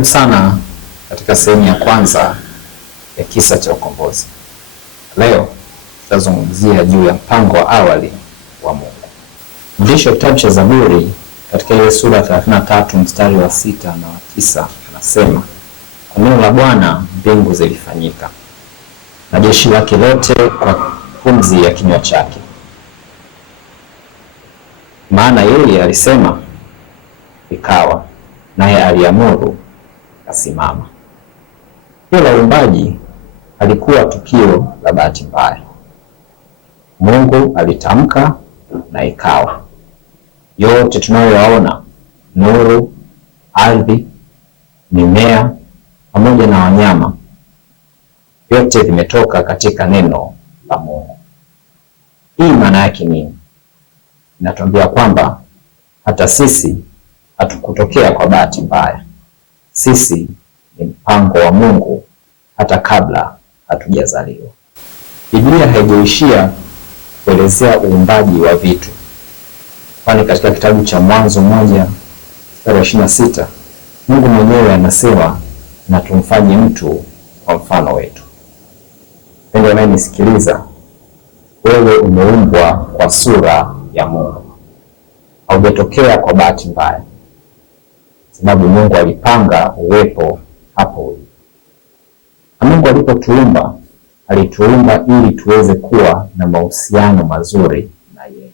Karibu sana katika sehemu ya kwanza ya kisa cha ukombozi. Leo tutazungumzia juu ya mpango wa awali wa Mungu. Mwandishi wa kitabu cha Zaburi katika ile sura 33 mstari wa 6 na wa 9 anasema, kwa neno la Bwana mbingu zilifanyika na jeshi lake lote kwa pumzi ya kinywa chake. Maana yeye alisema ikawa, naye aliamuru kasimama. Hilo la uumbaji halikuwa tukio la bahati mbaya. Mungu alitamka na ikawa. Yote tunayoyaona, nuru, ardhi, mimea pamoja na wanyama, yote vimetoka katika neno la Mungu. Hii maana yake nini? Inatuambia kwamba hata sisi hatukutokea kwa bahati mbaya. Sisi ni mpango wa Mungu hata kabla hatujazaliwa. Biblia haijaishia kuelezea uumbaji wa vitu, kwani katika kitabu cha Mwanzo 1:26 Mungu mwenyewe anasema, na tumfanye mtu kwa mfano wetu. Mpendwa unayenisikiliza, wewe umeumbwa kwa sura ya Mungu. Haujatokea kwa bahati mbaya, sababu Mungu alipanga uwepo hapo ulipo. Na Mungu alipotuumba, alituumba ili tuweze kuwa na mahusiano mazuri na yeye.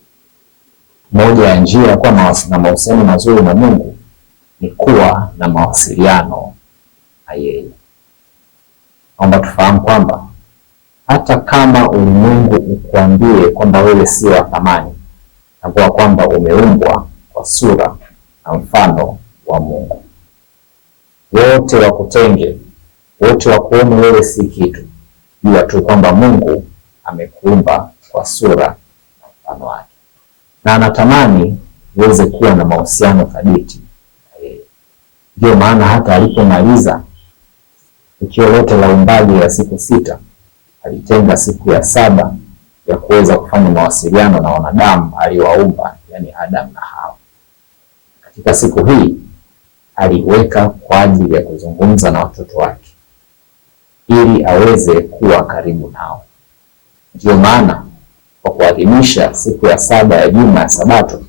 Moja ya njia ya kuwa na mahusiano mazuri na Mungu ni kuwa na mawasiliano na yeye. Naomba tufahamu kwamba hata kama ulimwengu ukuambie kwamba wewe si wa thamani, tambua kwamba umeumbwa kwa sura na mfano wa Mungu. Wote wakutenge, wote wakuone wewe si kitu, jua tu kwamba Mungu amekuumba kwa sura na mfano wake, na anatamani uweze kuwa na mahusiano thabiti na yeye. Ndio maana hata alipomaliza tukio lote la uumbaji la siku 6, alitenga siku ya 7 ya kuweza kufanya mawasiliano na wanadamu aliyowaumba, yani Adam na Hawa. Katika siku hii aliweka kwa ajili ya kuzungumza na watoto wake ili aweze kuwa karibu nao. Ndio maana kwa kuadhimisha siku ya 7 ya juma ya Sabato,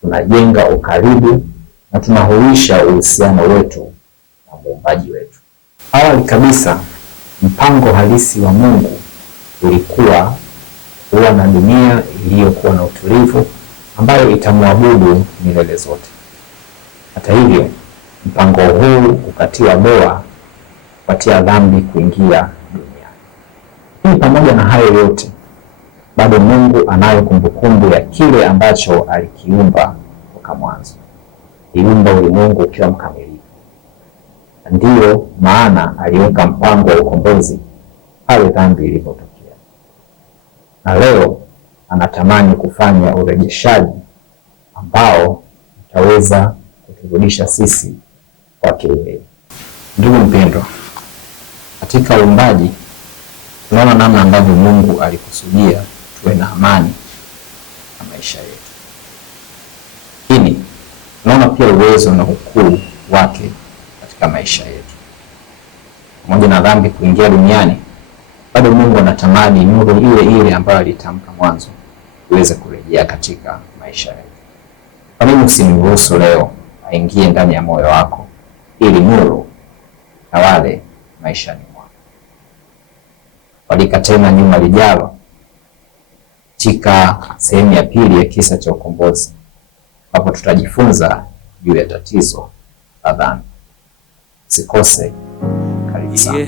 tunajenga ukaribu na tunahuisha uhusiano wetu na muumbaji wetu. Awali kabisa, mpango halisi wa Mungu ulikuwa kuwa na dunia iliyokuwa na utulivu ambayo itamwabudu milele zote. Hata hivyo, mpango huu ukatiwa doa kupatia dhambi kuingia duniani. Hii pamoja na hayo yote, bado Mungu anayo kumbukumbu ya kile ambacho alikiumba toka mwanzo. Aliumba ulimwengu ukiwa mkamilifu. Ndiyo maana aliweka mpango wa ukombozi pale dhambi ilipotokea. Na leo anatamani kufanya urejeshaji ambao utaweza kuturudisha sisi kwake yeye. Ndugu mpendwa, katika uumbaji tunaona namna ambavyo Mungu alikusudia tuwe na amani na maisha yetu. Lakini tunaona pia uwezo na ukuu wake katika maisha yetu. Pamoja na dhambi kuingia duniani, bado Mungu anatamani nuru ile ile ambayo alitamka mwanzo iweze kurejea katika maisha yetu. Kwa nini usimruhusu leo aingie ndani ya moyo wako ili nuru tawale maishani mwako? Walika tena juma lijalo katika sehemu ya pili ya kisa cha ukombozi, ambapo tutajifunza juu ya tatizo la dhambi. Usikose. Karibu sana.